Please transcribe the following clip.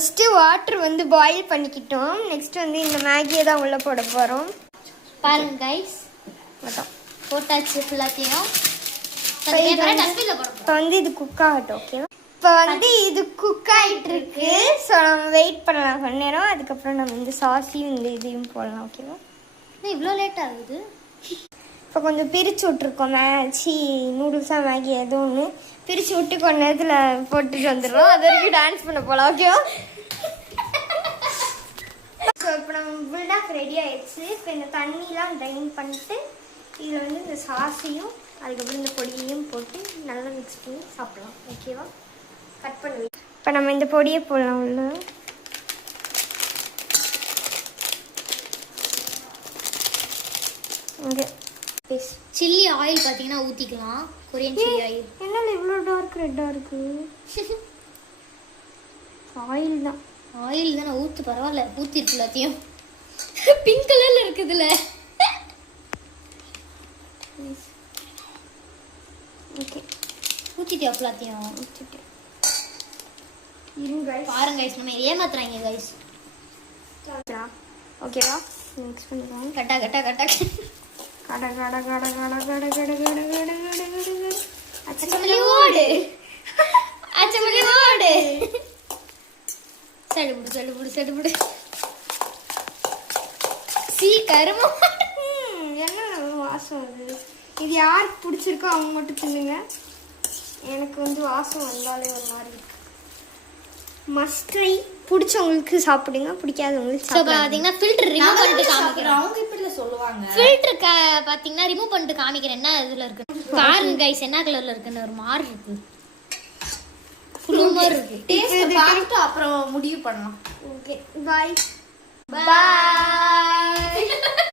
First water வந்து boil பண்ணிக்கிட்டோம். Next வந்து இந்த மேகியை தான் உள்ள போட போறோம். பாருங்க गाइस மொத்தம் போட்டாச்சு ஃபுல்லாத்தையும். இப்போ வந்து இது குக் ஆகட்டும். ஓகேவா? இப்போ வந்து இது குக் ஆகிட்டு இருக்கு. ஸோ நம்ம வெயிட் பண்ணலாம் கொஞ்ச நேரம். அதுக்கப்புறம் நம்ம இந்த சாஸையும் இந்த இதையும் போடலாம். ஓகேவா? இவ்வளோ லேட் ஆகுது. இப்போ கொஞ்சம் பிரித்து விட்ருக்கோம். நூடுல்ஸாக மேகி ஏதோ ஒன்று பிரித்து விட்டு கொஞ்ச நேரத்தில் போட்டுட்டு வந்துடுறோம். அது வரைக்கும் டான்ஸ் பண்ண போகலாம். ஓகேவா? ஸோ இப்போ நம்ம புல்டாக் ரெடி ஆயிடுச்சு. இப்போ இந்த தண்ணிலாம் ட்ரைன் பண்ணிட்டு இதில் வந்து இந்த சாஸையும் அதுக்கப்புறம் இந்த பொடியையும் போட்டு நல்லா மிக்ஸ் பண்ணி சாப்பிடலாம். ஓகேவா? கட் பண்ணி இப்போ நம்ம இந்த பொடியை போடலாம் உள்ள. இங்கே சில்லி ஆயில் பார்த்தீங்கன்னா ஊற்றிக்கலாம். Korean chilli oil. என்ன இவ்வளோ டார்க் ரெட்டாக இருக்கு? ஆயில் தான். ஆயில் தானே ஊற்று, பரவாயில்ல ஊற்றிருக்கு எல்லாத்தையும். பிங்க் கலரில் இருக்குதுல்ல. ஓகே ஊற்றிட்டியா எல்லாத்தையும்? ஊற்றிட்டேன். இருங்க பாருங்க கைஸ், நம்ம ஏமாத்துறாங்க கைஸ். ஓகேவா? மிக்ஸ் பண்ணிக்கலாம். கட்டா கட்டா கட்டா கட கட கட கட கட கட கட கட கட அச்சமல்லி ஓடு, அச்சமல்லி ஓடு. சடுபுடு சடுபுடு சடுபுடு. சீக்கிரமா. என்ன வாசம் அது? இது யாருக்கு பிடிச்சிருக்கோ அவங்க மட்டும் தின்னுங்க. எனக்கு வந்து வாசம் வந்தாலே ஒரு மாதிரி இருக்கு. மஸ்ட்ரை. பிடிச்சவங்களுக்கு சாப்பிடுங்க, பிடிக்காதவங்களுக்கு சாப்பிடுங்க. பாத்தீங்கன்னா ஃபில்டர் ரிமூவ் பண்ணிட்டு காமிக்கிறேன். அவங்க இப்படி சொல்லுவாங்க. ஃபில்டர் பாத்தீங்கன்னா ரிமூவ் பண்ணிட்டு காமிக்கிறேன் என்ன இதுல இருக்கு. பாருங்க गाइस என்ன கலர்ல இருக்குன்னு. ஒரு மார் இருக்கு, புளு மார் இருக்கு. டேஸ்ட் பார்த்துட்டு அப்புறம் முடிவு பண்ணலாம். Okay bye by.